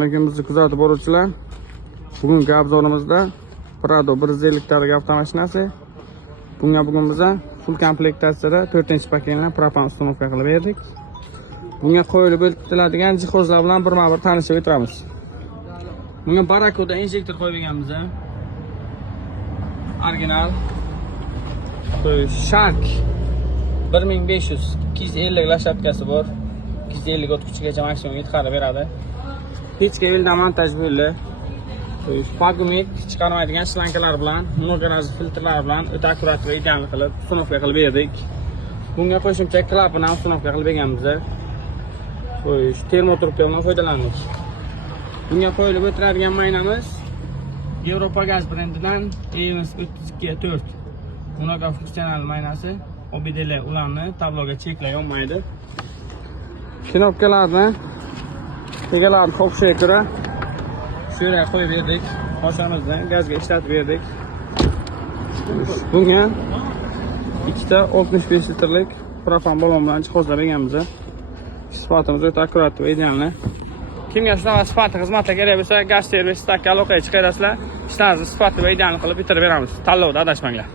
Assalomu alaykum bizni kuzatib boruvchilar. Bugungi obzorimizda Prado 150 talik avtomashinasi. Bugun biz full komplektatsiyada 4-paketni propan uстановка qilib berdik. Bunga qo'yilib o'tiladigan jihozlar bilan birma-bir tanishib o'tiramiz. Bunga Barakoda injektor qo'yib berganmiz. Original Shark 1500 250 lashapkasi bor. 250 o't kuchigacha maksimum yetkazib beradi. Hechga yo'lda montaj bo'ldi. Pagumik chiqarmaydigan shlankalar bilan, mnogoraz filtrlar bilan o'ta akkurat va ideal qilib uстановка qilib berdik. Bunga qo'shimcha klapani ham uстановка qilib berganmiz. Termotrubkadan foydalandik. Bunga qo'yilib o'tiradigan maynamiz Yevropa Gaz brendidan EMS-32-4. Bunaqa funksional maynasi OBDL ularni tabloga cheklay olmaydi. Knopkalarni egalarni xohishiga ko'ra shu yerga qo'yib berdik. Qo'shamizni gazga ishlatib berdik. Bunga ikkita 65 litrlik propan ballon bilan jihozlab berganmiz. Sifatimiz o'ta akkurat va ideal. Kimga shunaqa sifatli xizmatlar kerak bo'lsa, gaz servis takka aloqaga chiqarasizlar. Ishlaringizni sifatli va ideal qilib bitirib beramiz. Tanlovda adashmanglar.